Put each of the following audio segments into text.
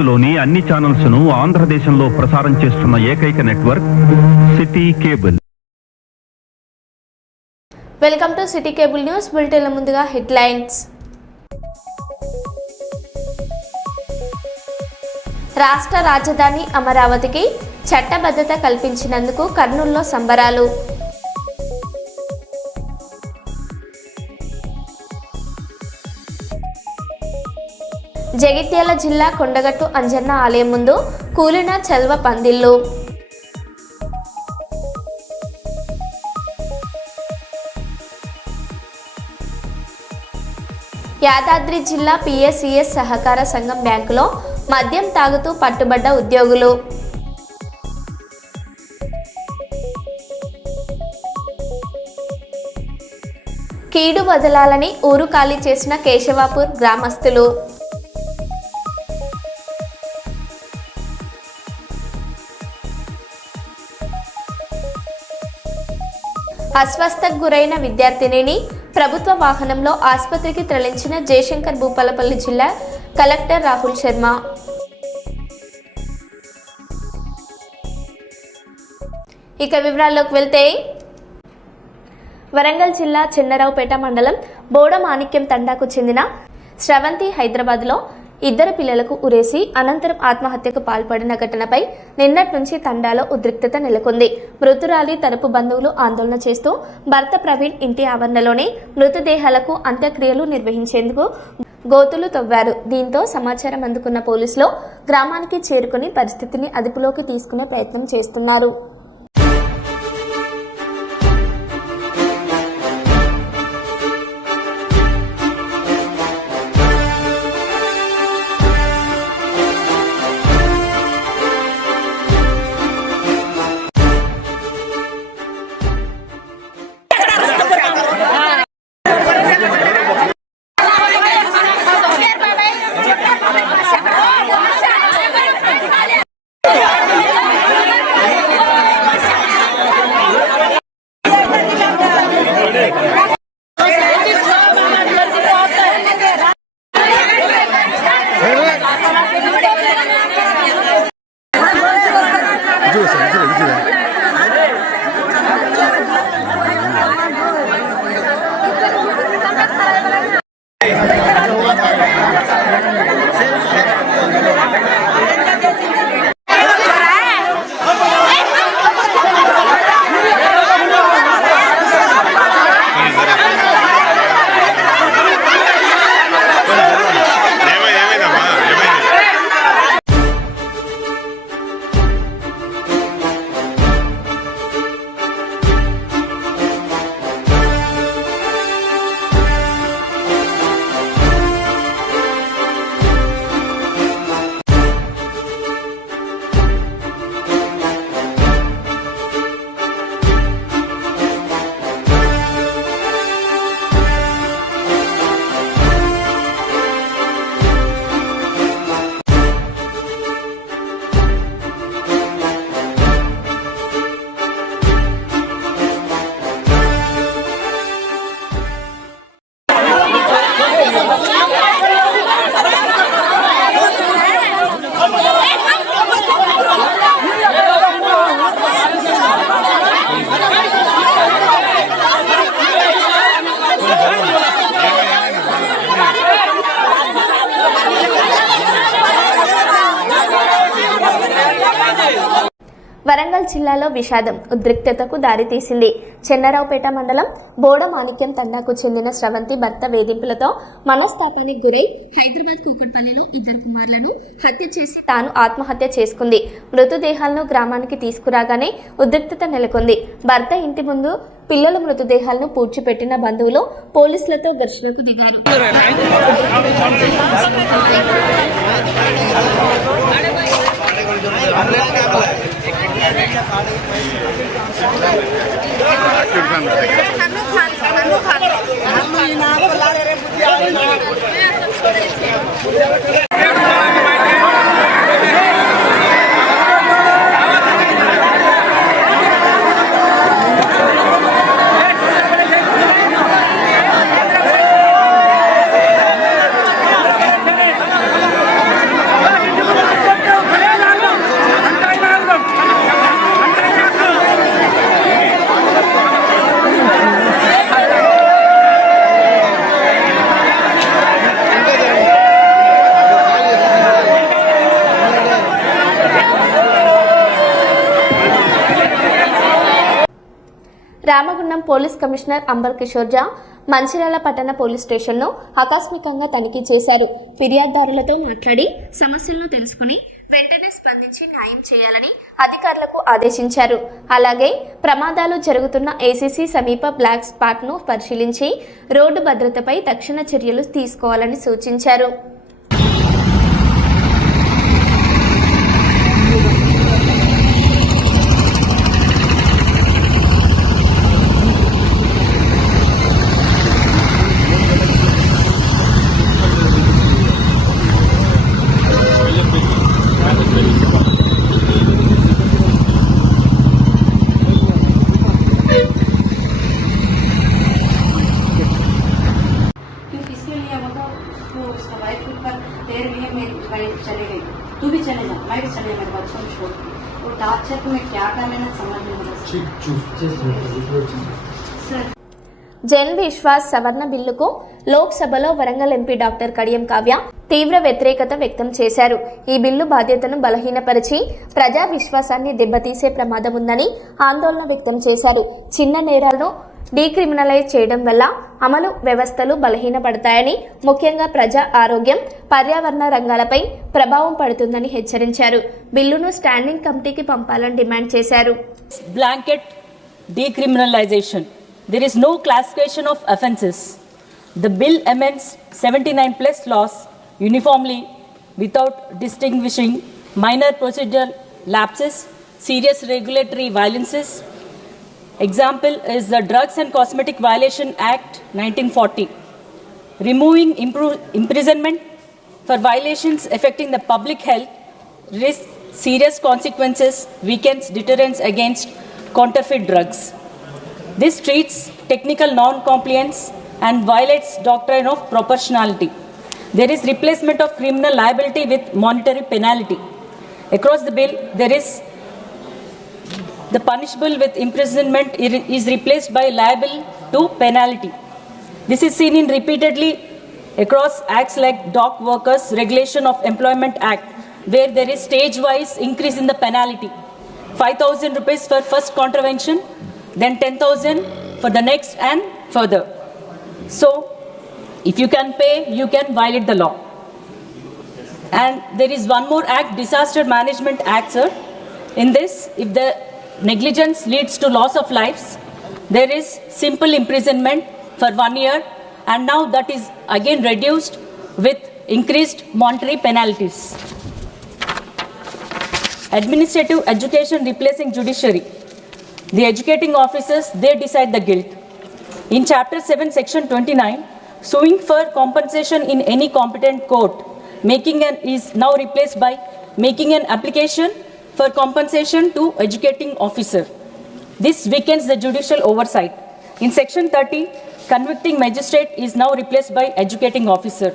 భారత్లోని అన్ని ఛానల్స్ ను ఆంధ్రదేశంలో ప్రసారం చేస్తున్న ఏకైక network city cable. Welcome to city cable news bulletin. ముందుగా హెడ్లైన్స్. రాష్ట్ర రాజధాని అమరావతికి చట్టబద్ధత కల్పించినందుకు కర్నూలులో సంబరాలు. జగిత్యాల జిల్లా కొండగట్టు అంజన్న ఆలయం ముందు కూలిన చల్వ పందిళ్లు. యాదాద్రి జిల్లా పిఎస్సిఎస్ సహకార సంఘం బ్యాంకులో మద్యం తాగుతూ పట్టుబడ్డ ఉద్యోగులు. కీడు వదలాలని ఊరు ఖాళీ చేసిన కేశవాపూర్ గ్రామస్తులు. అస్వస్థకు గురైన విద్యార్థినిని ప్రభుత్వ వాహనంలో ఆసుపత్రికి తరలించిన జయశంకర్ భూపాలపల్లి జిల్లా కలెక్టర్ రాహుల్ శర్మ. ఇక వివరాల్లోకి వెళ్తే, వరంగల్ జిల్లా చెన్నరావుపేట మండలం బోడమాణిక్యం తండాకు చెందిన శ్రవంతి హైదరాబాద్లో ఇద్దరు పిల్లలకు ఉరేసి అనంతరం ఆత్మహత్యకు పాల్పడిన ఘటనపై నిన్నటి నుంచి తండాలో ఉద్రిక్తత నెలకొంది. మృతురాలి తరపు బంధువులు ఆందోళన చేస్తూ భర్త ప్రవీణ్ ఇంటి ఆవరణలోనే మృతదేహాలకు అంత్యక్రియలు నిర్వహించేందుకు గోతులు తవ్వారు. దీంతో సమాచారం అందుకున్న పోలీసులు గ్రామానికి చేరుకుని పరిస్థితిని అదుపులోకి తీసుకునే ప్రయత్నం చేస్తున్నారు. వరంగల్ జిల్లాలో విషాదం ఉద్రిక్తతకు దారితీసింది. చెన్నరావుపేట మండలం బోడమాణిక్యం తండాకు చెందిన శ్రవంతి భర్త వేధింపులతో మనస్తాపానికి గురై హైదరాబాద్ కూకట్పల్లిలో ఇద్దరు కుమారులను హత్య చేసి తాను ఆత్మహత్య చేసుకుంది. మృతదేహాలను గ్రామానికి తీసుకురాగానే ఉద్రిక్తత నెలకొంది. భర్త ఇంటి ముందు పిల్లల మృతదేహాలను పూడ్చిపెట్టిన బంధువులు పోలీసులతో ఘర్షణకు దిగారు. పోలీస్ కమిషనర్ అంబర్ కిషోర్ జా మంచిర్యాల పట్టణ పోలీస్ స్టేషన్ను ఆకస్మికంగా తనిఖీ చేశారు. ఫిర్యాదుదారులతో మాట్లాడి సమస్యలను తెలుసుకుని వెంటనే స్పందించి న్యాయం చేయాలని అధికారులకు ఆదేశించారు. అలాగే ప్రమాదాలు జరుగుతున్న ఏసీసీ సమీప బ్లాక్ స్పాట్ను పరిశీలించి రోడ్డు భద్రతపై తక్షణ చర్యలు తీసుకోవాలని సూచించారు. उसका वाइफ पर तेरे लिए मैं वाइफ चले गई, तू भी चले जा, मैं भी चले मेरे बच्चों को छोड़ वो टार्चर को मैं क्या कर लेना समझ नहीं सर. జన్ విశ్వాస్ సవరణ బిల్లుకు లోక్సభలో వరంగల్ ఎంపీ డాక్టర్ కడియం కావ్య తీవ్ర వ్యతిరేకత వ్యక్తం చేశారు. ఈ బిల్లు బాధ్యతను బలహీనపరిచి ప్రజా విశ్వాసాన్ని దెబ్బతీసే ప్రమాదం ఉందని ఆందోళన వ్యక్తం చేశారు. చిన్న నేరాలను డీక్రిమినలైజ్ చేయడం వల్ల అమలు వ్యవస్థలు బలహీనపడతాయని, ముఖ్యంగా ప్రజా ఆరోగ్యం, పర్యావరణ రంగాలపై ప్రభావం పడుతుందని హెచ్చరించారు. బిల్లును స్టాండింగ్ కమిటీకి పంపాలని డిమాండ్ చేశారు. Blanket decriminalization. There is no classification of offences. The bill amends 79 plus laws uniformly without distinguishing minor procedural lapses, serious regulatory violences. Example is the Drugs and Cosmetic Violation Act 1940. Removing imprisonment for violations affecting the public health risks serious consequences, weakens deterrence against counterfeit drugs. This treats technical non-compliance and violates doctrine of proportionality. There is replacement of criminal liability with monetary penalty. Across the bill, there is the punishable with imprisonment is replaced by liable to penalty. This is seen in repeatedly across acts like Dock Workers Regulation of Employment Act, where there is stage-wise increase in the penalty. 5,000 rupees for first contravention, then 10,000 for the next and further. So, if you can pay, you can violate the law. And there is one more act, Disaster Management Act, sir. In this, if the negligence leads to loss of lives, there is simple imprisonment for 1 year, and now that is again reduced with increased monetary penalties. Administrative education replacing judiciary. The educating officers, they decide the guilt. In Chapter 7, Section 29, suing for compensation in any competent court is now replaced by making an application for compensation to educating officer. This weakens the judicial oversight. In Section 30, convicting magistrate is now replaced by educating officer.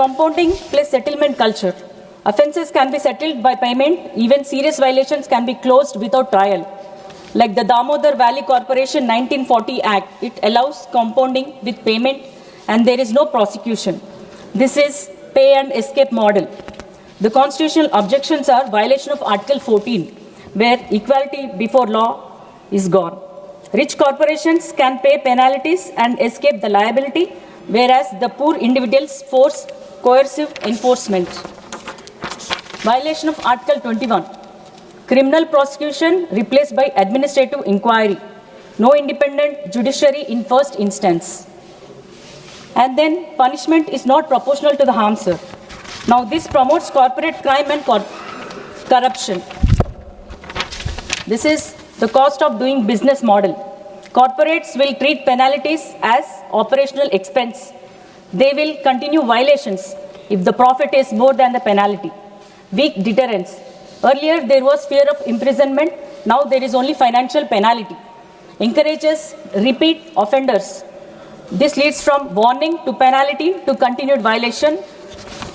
Compounding plus settlement culture. Offences can be settled by payment. Even serious violations can be closed without trial. Like the Damodar Valley Corporation 1940 Act, it allows compounding with payment and there is no prosecution. This is pay and escape model. The constitutional objections are violation of Article 14, where equality before law is gone. Rich corporations can pay penalties and escape the liability, whereas the poor individuals force coercive enforcement. Violation of Article 21. Criminal prosecution replaced by administrative inquiry. No independent judiciary in first instance. And then punishment is not proportional to the harm, sir. Now this promotes corporate crime and corruption. This is the cost of doing business model. Corporates will treat penalties as operational expense. They will continue violations if the profit is more than the penalty. Weak deterrence. Earlier there was fear of imprisonment, now there is only financial penalty. Encourages repeat offenders. This leads from warning to penalty to continued violation,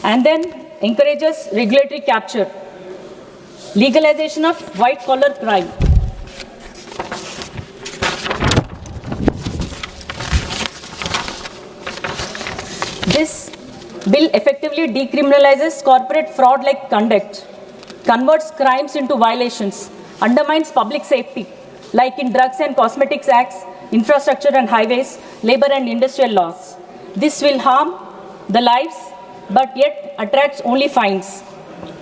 and then encourages regulatory capture. Legalization of white collar crime. This bill effectively decriminalizes corporate fraud-like conduct, converts crimes into violations, undermines public safety, like in Drugs and Cosmetics Acts, Infrastructure and Highways, Labor and Industrial Laws. This will harm the lives but yet attracts only fines.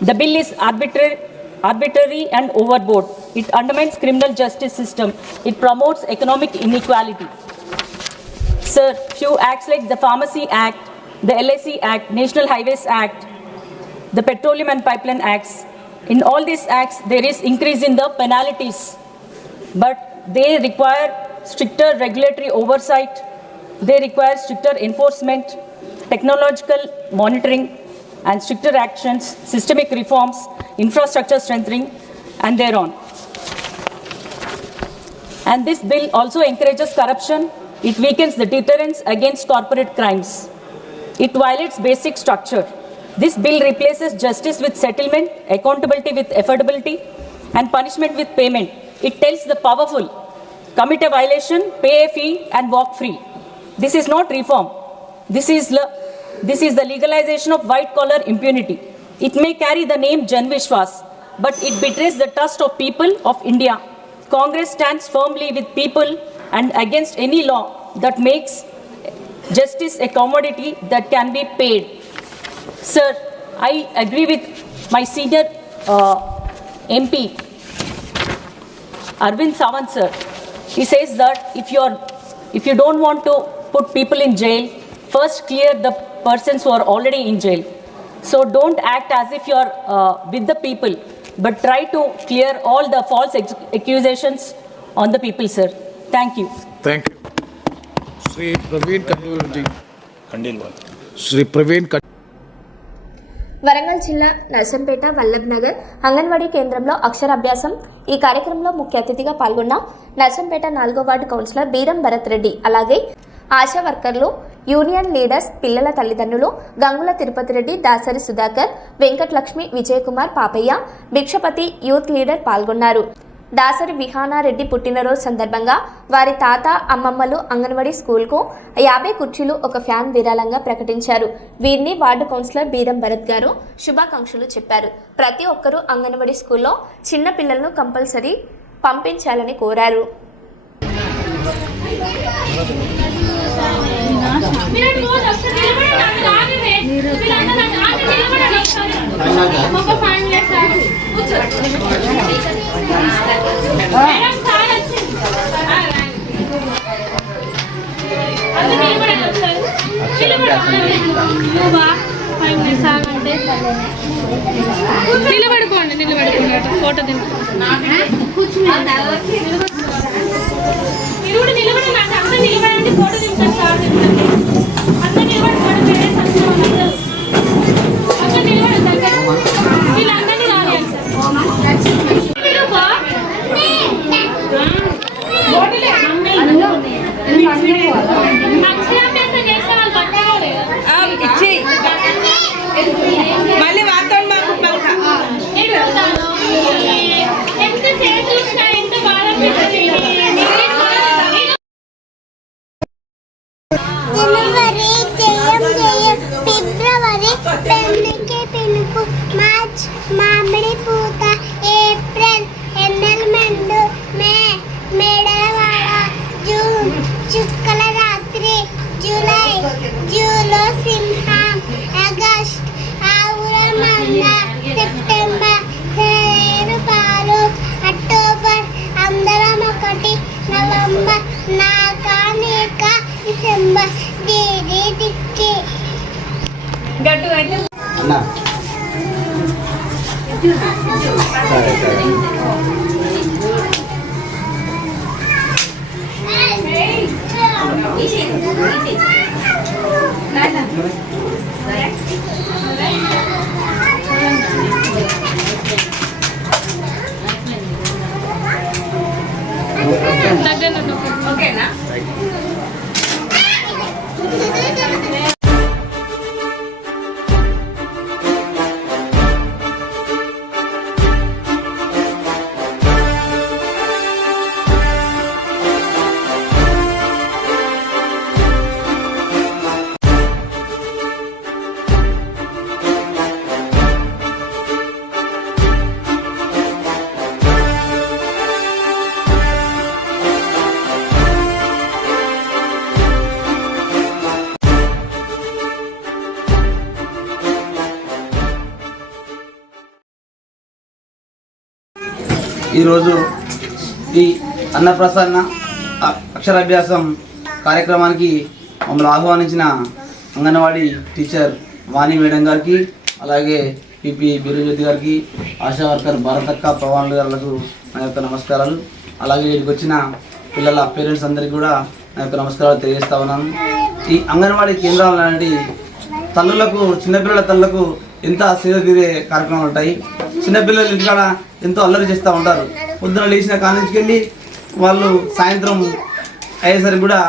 The bill is arbitrary and overboard. It undermines criminal justice system. It promotes economic inequality. Sir, few acts like the Pharmacy Act, the LIC Act, National Highways Act, the Petroleum and Pipeline Acts, in all these acts there is increase in the penalties, but they require stricter regulatory oversight, they require stricter enforcement, technological monitoring and stricter actions, systemic reforms, infrastructure strengthening and thereon. And this bill also encourages corruption. It weakens the deterrence against corporate crimes. It violates basic structure. This bill replaces justice with settlement, accountability with affordability, and punishment with payment. It tells the powerful, commit a violation, pay a fee, and walk free. This is not reform. This is the legalization of white-collar impunity. It may carry the name Jan Vishwas, but it betrays the trust of people of India. Congress stands firmly with people and against any law that makes justice a commodity that can be paid. Sir, I agree with my senior MP, Arvind Sawant sir. He says that if you don't want to put people in jail, first clear the persons who are already in jail. So don't act as if you are with the people, but try to clear all the false accusations on the people, sir. Thank you. Thank you. Shri Praveen Kandilwal. Shri Praveen Kandilwal. Warangal జిల్లా నర్సంపేట వల్లభ్ నగర్ అంగన్వాడీ కేంద్రంలో అక్షరాభ్యాసం. ఈ కార్యక్రమంలో ముఖ్య అతిథిగా పాల్గొన్న నర్సంపేట 4వ ward councillor Beeram Bharat Reddy, అలాగే ఆశా వర్కర్లు, యూనియన్ లీడర్స్, పిల్లల తల్లిదండ్రులు గంగుల తిరుపతి రెడ్డి, దాసరి సుధాకర్, వెంకటలక్ష్మి, విజయకుమార్, పాపయ్య, భిక్షపతి, యూత్ లీడర్ పాల్గొన్నారు. దాసరి విహానారెడ్డి పుట్టినరోజు సందర్భంగా వారి తాత, అమ్మమ్మలు అంగన్వాడీ స్కూల్కు 50 కుర్చీలు, ఒక ఫ్యాన్ విరాళంగా ప్రకటించారు. వీరిని వార్డు కౌన్సిలర్ బీరం భరత్ గారు శుభాకాంక్షలు చెప్పారు. ప్రతి ఒక్కరూ అంగన్వాడీ స్కూల్లో చిన్న పిల్లలను కంపల్సరీ పంపించాలని కోరారు. నిలబడుకోండి ఫోటో నిలబడండి ఫోటో దింపండి సార్ అందరూ నిలబడుకోండి అందరూ నిలబడండి వీళ్ళందరినీ రాలేదు అక్షరాభ్యాసం చేస్తే వాళ్ళు పట్టుకోలేదు మళ్ళీ వాతో మాకు ఎంత సేపు చూసినా ఎంత బాధ జనవరి జయం ఫిబ్రవరి పెన్నుకి పిలుపు, మార్చ్ మామిడి పూత, ఏప్రిల్ ఎన్నెల్మెండు, మే మేడలవాడ, జూన్ చుక్కల రాత్రి, జూలై జూలో సింహం, ఆగస్ట్ ఆవుల మంద, సెప్టెంబర్ సేరు పాలు, అక్టోబర్ అందరం ఒకటి, నవంబర్ నాకా నీక, డిసెంబర్ దీది దిక్కి. గట్టు అయితే ఓకేనా? ఈరోజు ఈ అన్నప్రసన్న అక్షరాభ్యాసం కార్యక్రమానికి మమ్మల్ని ఆహ్వానించిన అంగన్వాడీ టీచర్ వాణి మేడం గారికి, అలాగే పిపి బీరజ్యోతి గారికి, ఆశా వర్కర్ భారతక్క పవన్ గారులకు నా యొక్క నమస్కారాలు. అలాగే ఇక్కడికి వచ్చిన పిల్లల పేరెంట్స్ అందరికీ కూడా నా యొక్క నమస్కారాలు తెలియజేస్తా ఉన్నాను. ఈ అంగన్వాడీ కేంద్రాలు అనేవి తల్లులకు, చిన్నపిల్లల తల్లులకు ఎంత సేవ తీరే కార్యక్రమాలు ఉంటాయి. చిన్నపిల్లలు ఇంటికాడ ఎంతో అల్లరి చేస్తూ ఉంటారు. పొద్దున లేచిన కాలేజీకి వెళ్ళి వాళ్ళు సాయంత్రం అయ్యేసరికి కూడా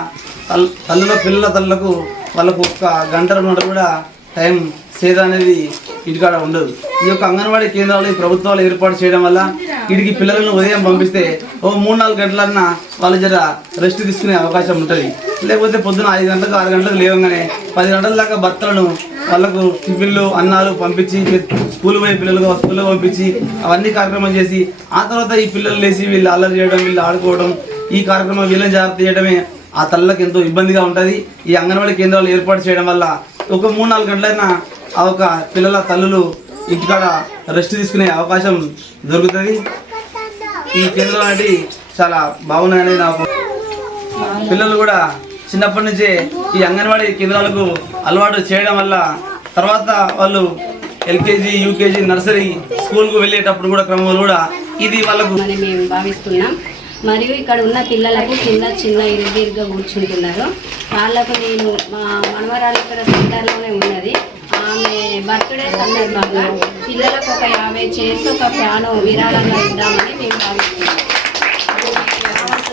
పిల్లల తల్లులకు వాళ్ళకు ఒక్క గంట 2 గంటలు కూడా టైం సేద అనేది ఇంటికాడ ఉండదు. ఈ యొక్క అంగన్వాడీ కేంద్రాలు ఈ ప్రభుత్వాలు ఏర్పాటు చేయడం వల్ల వీటికి పిల్లలను ఉదయం పంపిస్తే ఓ 3-4 గంటలన్నా వాళ్ళు జర రెస్ట్ తీసుకునే అవకాశం ఉంటుంది. లేకపోతే పొద్దున 5 గంటలకు 6 గంటలకు లేవగానే 10 గంటల దాకా భర్తలను వాళ్ళకు టిఫిన్లు అన్నాలు పంపించి, స్కూల్ పోయే పిల్లలకు స్కూల్లో పంపించి అవన్నీ కార్యక్రమం చేసి ఆ తర్వాత ఈ పిల్లలు లేచి వీళ్ళు అల్లరి చేయడం, వీళ్ళు ఆడుకోవడం, ఈ కార్యక్రమం వీళ్ళని జాగ్రత్త చేయడమే ఆ తల్లకు ఎంతో ఇబ్బందిగా ఉంటుంది. ఈ అంగన్వాడీ కేంద్రాలు ఏర్పాటు చేయడం వల్ల ఒక 3-4 గంటలైనా ఆ ఒక పిల్లల తల్లులు ఇంటికాడ రెస్ట్ తీసుకునే అవకాశం దొరుకుతుంది. ఈ కేంద్రాలు అనేవి చాలా బాగున్నాయని నాకు. పిల్లలు కూడా చిన్నప్పటి నుంచే ఈ అంగన్వాడీ కేంద్రాలకు అలవాటు చేయడం వల్ల తర్వాత వాళ్ళు ఎల్కేజీ, యూకేజీ, నర్సరీ, స్కూల్కు వెళ్ళేటప్పుడు కూడా క్రమంలో కూడా ఇది వాళ్ళకు మేము భావిస్తున్నాం. మరియు ఇక్కడ ఉన్న పిల్లలకు కింద చిన్న ఇరుగ్గా కూర్చుంటున్నారు. వాళ్ళకు నేను మా మనవరాలు ఇక్కడ సెంటర్లోనే ఉన్నది. ఆమె బర్త్డే సందర్భంగా పిల్లలకు ఒక 50 చైర్స్, ఒక ఫ్యాను విరాళంగా ఇద్దామని మేము భావిస్తున్నాం.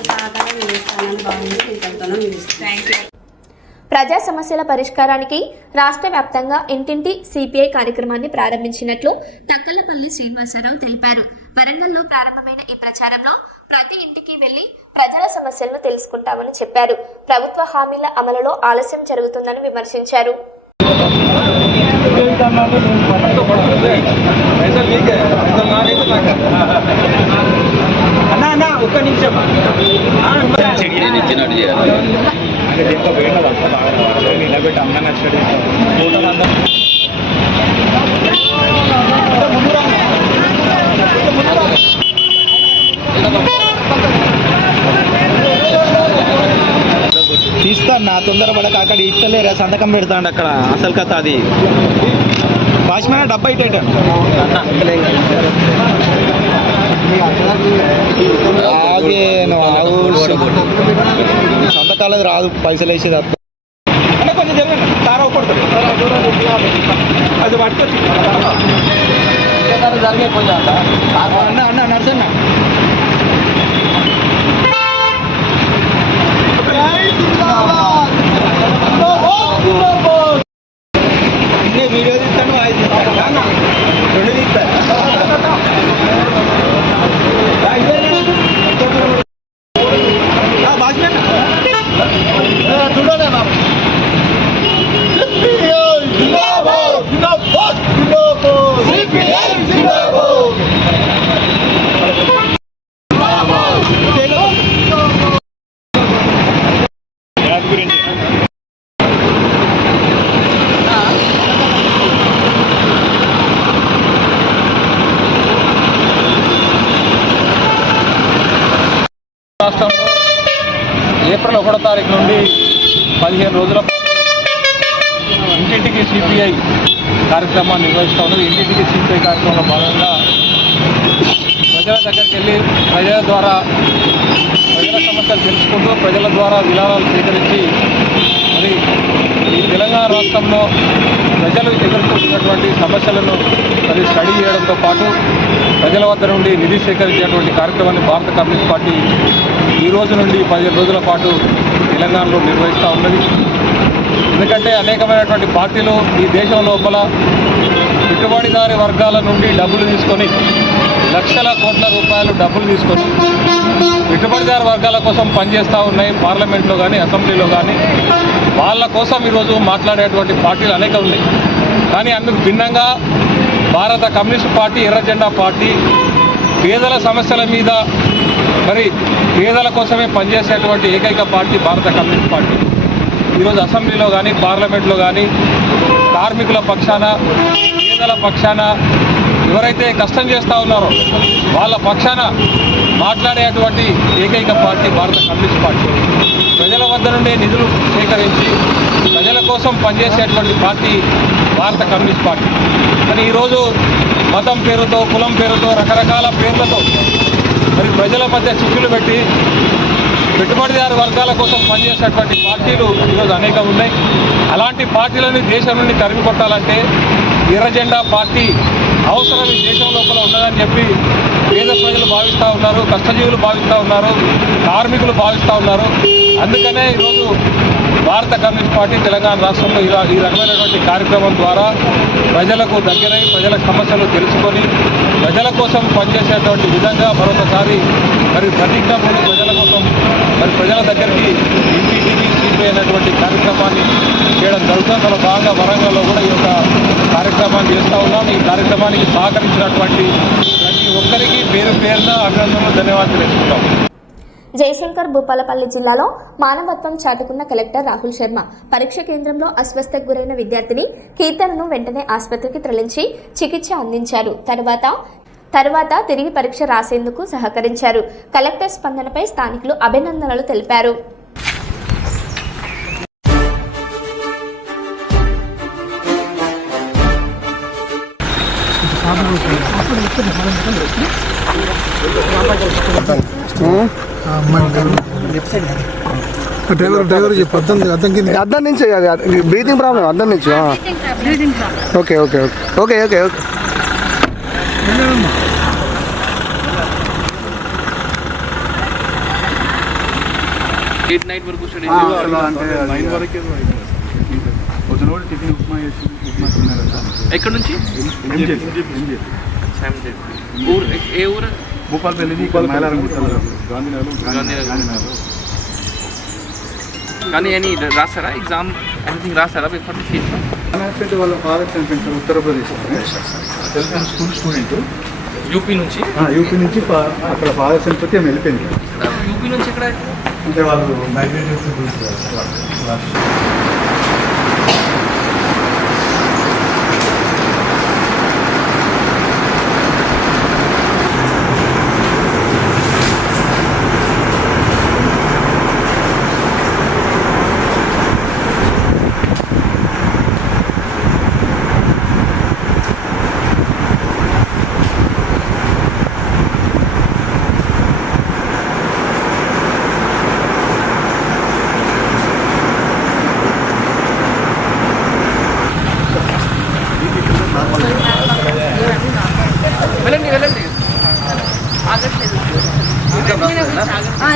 సహకారం ఇస్తానని భావించి ఇంతతోనే ముగిస్తాను. ప్రజా సమస్యల పరిష్కారానికి రాష్ట్ర వ్యాప్తంగా ఇంటింటి సిపిఐ కార్యక్రమాన్ని ప్రారంభించినట్లు తక్కలపల్లి శ్రీనివాసరావు తెలిపారు. వరంగల్లో ప్రారంభమైన ఈ ప్రచారంలో ప్రతి ఇంటికి వెళ్లి ప్రజల సమస్యలను తెలుసుకుంటామని చెప్పారు. ప్రభుత్వ హామీల అమలులో ఆలస్యం జరుగుతుందని విమర్శించారు. తీస్తాను నా తొందరపడక, అక్కడ ఇస్తలేరా సంతకం పెడతాండి అక్కడ. అసలు కథ అది వాచ్మెన్ డబ్బా ఇటేట సంతకాలకు రాదు, పైసలు వేసేది అర్థం. అంటే కొంచెం జరగండి, తారా కొడుతుంది అది పట్టుకొచ్చి జరిగే కొంచెం అన్న నడుసన్నా. వీడియో తీస్తాను, వాయిస్ తీస్తాను, 2 తీస్తాను. చూడలే బాబు రాష్ట్రంలో ఏప్రిల్ 1వ తారీఖు నుండి 15 రోజుల ఇంటింటికి సిపిఐ కార్యక్రమాన్ని నిర్వహిస్తూ ఉన్నది. ఇంటింటికి సిపిఐ కార్యక్రమంలో భాగంగా ప్రజల దగ్గరికి వెళ్ళి ప్రజల ద్వారా ప్రజల సమస్యలు తెలుసుకుంటూ ప్రజల ద్వారా విరాళాలు సేకరించి మరి ఈ తెలంగాణ రాష్ట్రంలో ప్రజలు ఎదుర్కొంటున్నటువంటి సమస్యలను మరి స్టడీ చేయడంతో పాటు ప్రజల వద్ద నుండి నిధి సేకరించేటువంటి కార్యక్రమాన్ని భారత కమ్యూనిస్ట్ పార్టీ ఈ రోజు నుండి 15 రోజుల పాటు తెలంగాణలో నిర్వహిస్తూ ఉన్నది. ఎందుకంటే అనేకమైనటువంటి పార్టీలు ఈ దేశం లోపల పెట్టుబడిదారి వర్గాల నుండి డబ్బులు తీసుకొని లక్షల కోట్ల రూపాయలు డబ్బులు తీసుకొని పెట్టుబడిదారు వర్గాల కోసం పనిచేస్తూ ఉన్నాయి. పార్లమెంట్లో కానీ అసెంబ్లీలో కానీ వాళ్ళ కోసం ఈరోజు మాట్లాడేటువంటి పార్టీలు అనేక ఉన్నాయి. కానీ అందుకు భిన్నంగా భారత కమ్యూనిస్ట్ పార్టీ, ఎర్ర జెండా పార్టీ పేదల సమస్యల మీద మరి పేదల కోసమే పనిచేసేటువంటి ఏకైక పార్టీ భారత కమ్యూనిస్ట్ పార్టీ. ఈరోజు అసెంబ్లీలో కానీ పార్లమెంట్లో కానీ కార్మికుల పక్షాన, పేదల పక్షాన ఎవరైతే కష్టం చేస్తూ ఉన్నారో వాళ్ళ పక్షాన మాట్లాడేటువంటి ఏకైక పార్టీ భారత కమ్యూనిస్ట్ పార్టీ. ప్రజల వద్ద నుండి నిధులు సేకరించి ప్రజల కోసం పనిచేసేటువంటి పార్టీ భారత కమ్యూనిస్ట్ పార్టీ. కానీ ఈరోజు మతం పేరుతో, కులం పేరుతో, రకరకాల పేర్లతో మరి ప్రజల మధ్య చిక్కులు పెట్టి పెట్టుబడిదారు వర్గాల కోసం పనిచేసేటువంటి పార్టీలు ఈరోజు అనేకం ఉన్నాయి. అలాంటి పార్టీలను దేశం నుండి తరిమి కొట్టాలంటే ఎర్ర జెండా పార్టీ అవసరం ఈ దేశం లోపల ఉన్నదని చెప్పి పేద ప్రజలు భావిస్తూ ఉన్నారు, కష్టజీవులు భావిస్తూ ఉన్నారు, కార్మికులు భావిస్తూ ఉన్నారు. అందుకనే ఈరోజు భారత కమ్యూనిస్ట్ పార్టీ తెలంగాణ రాష్ట్రంలో ఈ రకమైనటువంటి కార్యక్రమం ద్వారా ప్రజలకు దగ్గరై ప్రజల సమస్యలు తెలుసుకొని ప్రజల కోసం పనిచేసేటువంటి విధంగా మరొకసారి మరి ప్రతిజ్ఞ ప్రజల కోసం మరి ప్రజల దగ్గరికి ఇంటింటికి అయినటువంటి కార్యక్రమాన్ని చేయడం జరుగుతుంది. అందులో భాగంగా వరంగల్లో కూడా ఈ యొక్క కార్యక్రమాన్ని చేస్తూ ఉన్నాం. ఈ కార్యక్రమానికి సహకరించినటువంటి ప్రతి ఒక్కరికి పేరు పేరున అభినందనలు, ధన్యవాదాలు తెలుసుకుంటాం. జయశంకర్ భూపాలపల్లి జిల్లాలో మానవత్వం చాటుకున్న కలెక్టర్ రాహుల్ శర్మ పరీక్ష కేంద్రంలో అస్వస్థకు గురైన విద్యార్థిని కీర్తనను వెంటనే ఆసుపత్రికి తరలించి చికిత్స అందించారు. తర్వాత తిరిగి పరీక్ష రాసేందుకు సహకరించారు. కలెక్టర్ స్పందనపై స్థానికులు అభినందనలు తెలిపారు. డ్రైవర్ అద్దం నుంచి బ్రీతింగ్ ప్రాబ్లం అద్దం నుంచి. Okay okay okay okay okay okay night వరకు ఎక్కడ నుంచి ఏ ఊరు? భూపాలపల్లి కానీ అని రాస్తారా ఎగ్జామ్ ఎనీథింగ్ రాస్తారా పేపర్ వాళ్ళ ఫాదర్ చనిపోయింది ఉత్తరప్రదేశ్ స్కూల్ స్టూడెంట్ యూపీ నుంచి అక్కడ ఫాదర్ చనిపోతే వెళ్ళిపోయింది. యూపీ నుంచి ఎక్కడ అంటే వాళ్ళు మైగ్రేట్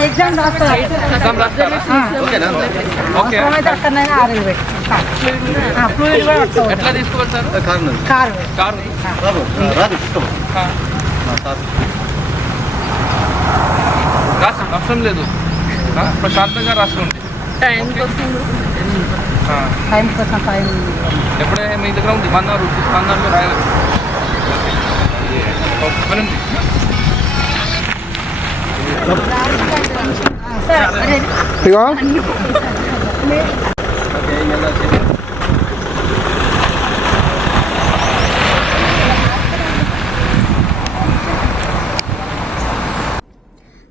ఎగ్జామ్ రాస్తారా? ఓకే. ఎట్లా తీసుకువెళ్తారు? కారు అవసరం లేదు, ప్రశాంతంగా రాసుకోండి. ఎప్పుడైనా మీ దగ్గర ఉంది 1 అవర్ 1 అవర్లో రాయాలి.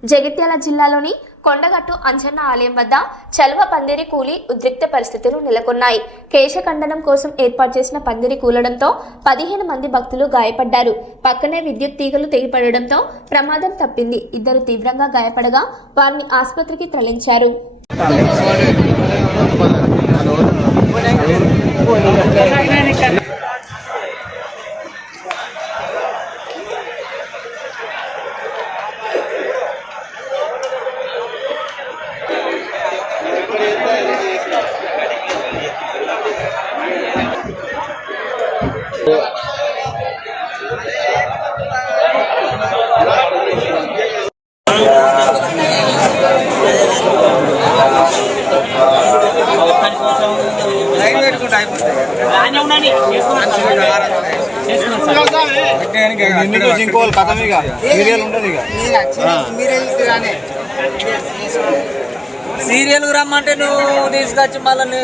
జగిత్యాల జిల్లాలోని కొండగట్టు అంజన్న ఆలయం వద్ద చలువ పందిరి కూలి ఉద్రిక్త పరిస్థితులు నెలకొన్నాయి. కేశఖండనం కోసం ఏర్పాటు చేసిన పందిరి కూలడంతో 15 మంది భక్తులు గాయపడ్డారు. పక్కనే విద్యుత్ తీగలు తెగిపడడంతో ప్రమాదం తప్పింది. 2 తీవ్రంగా గాయపడగా వారిని ఆసుపత్రికి తరలించారు. సీరియల్ రమ్మంటే నువ్వు తీసుకొచ్చి మళ్ళీ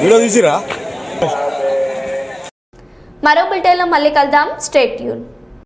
వీడియో తీసిరా మరో బిల్టెన్లో మళ్ళీ కలుద్దాం. Stay tune.